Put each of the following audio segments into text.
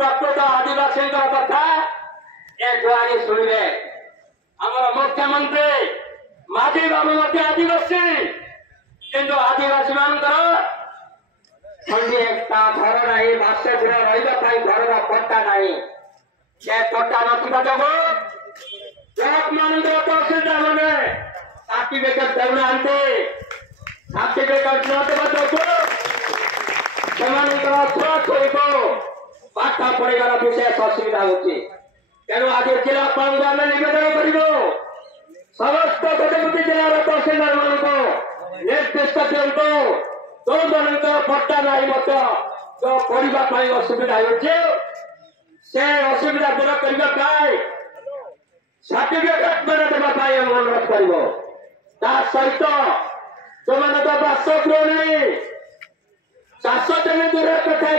प्रकृत आदिवासी कथा एक गुआरी शुणवे आम मुख्यमंत्री माझी बाबू आदिवासी किंतु आदिवासी मानकर खंडी घर ना बासगृह रही घर पट्टा ना से पट्टा ना जो लोक मान तहसीलदार मैंने सर्टिफिकेट देना सर्टिफिकेट न देवा जो पाठ पढ़ार विशेष असुविधा होती तेणु आज जिलापाल नवेदन कर समस्त गजपति जिलार तहसीलदार मान निर्दिष्ट दिंतु जो मन पट्टा ना जो पढ़ाई असुविधा होती से असुविधा दूर करने सर्टिफिकेट मैंने देवाई अनुरोध कर सहित जो मैंने बासगृह नहीं चाष जमी दूर कथा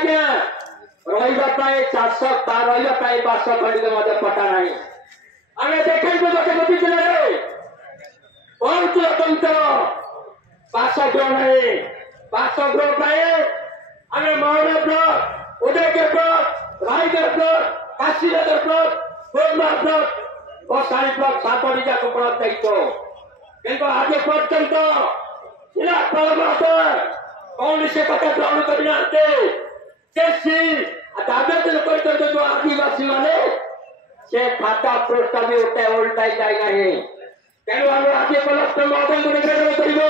रही चाष रही बास खंड पट्टा ना आम देखो गजपति जिले में बहुत लोक बासगृह नहीं बासगृह आम मौना block Udayagiri block Raigarh block Kashinagar block गोलमा ब्लक बसाणी ब्लक सातटी जाक ब्लक दायित्व किंतु आज पर्यंत जिलापाल महोदय कौन से कथा ग्रहण करना आवेदन कर जो आदिवासी माने से खाता प्रस्ताव भी उल्टाई जाए तेणु आम आज कलेक्टर महोदय को निवेदन कर जो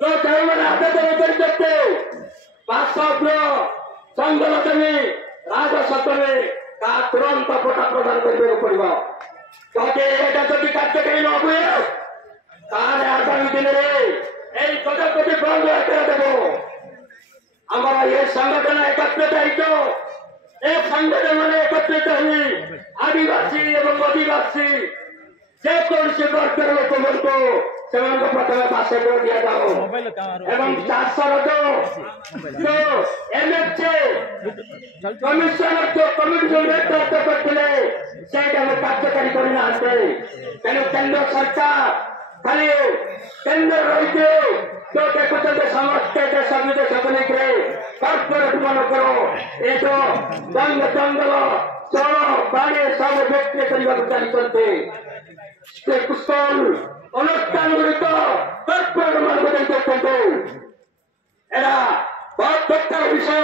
जो आवेदन करते बासगृह जंगल जमी राजस्व का तुरंत पट्टा प्रदान करने पड़ो जदि कार्यकारी न हुए आगामी दिन में गजपति बंद देव आम ये संगठन एकत्रित एक संगठन मान एकत्रित हुई आदिवासी एवं आदिवासी जेकोसी वर्गर लोक को प्रथम बासगृह दि जाऊ चाषर जो एमएफजे कमिशनर जो कमिटी नेतृत्व करते कार्यकारी करना तेणु केंद्र सरकार खाली केंद्र रही जो देखते समस्त देश विदेश को लेकर कॉर्पोरेट मानकर ये जो जंगल चल बाड़ी सब बिक्री करते अनुष्ठान गुड़िक कॉर्पोरेट मान एरा बहुत दुखर विषय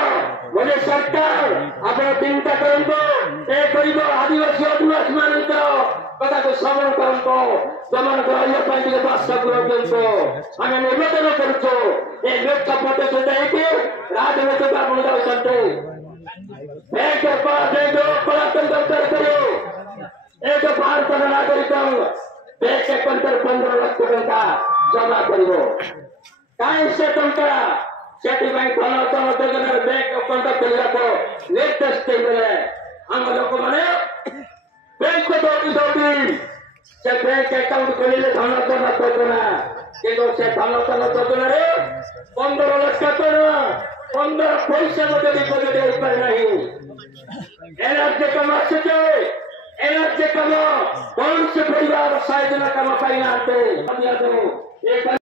बोले सरकार आप चिंता करूँ आदिवासी आदिवासी मान कथा को श्रवण करूँ जो मान बासगृह दिंतु आम निवेदन करते राजनीति आप जाते बैंक जो भारत नागरिक बैंक अकाउंट 15 लाख टका जमा कर कहीं से टंका से धन जन योजना बैंक अकाउंट खोलने निर्देश देदेले आम लोक मैंने बैंक दौड़ी से बैंक अकाउंट खोलिले धन जन योजना किंतु से धन जन योजना 15 लाख टका 15 पैसा डिपोजिट हो पारे ना एनर्जी कम आसुचे एनर्जी कम कौन से परिवार साइज कम पाई ना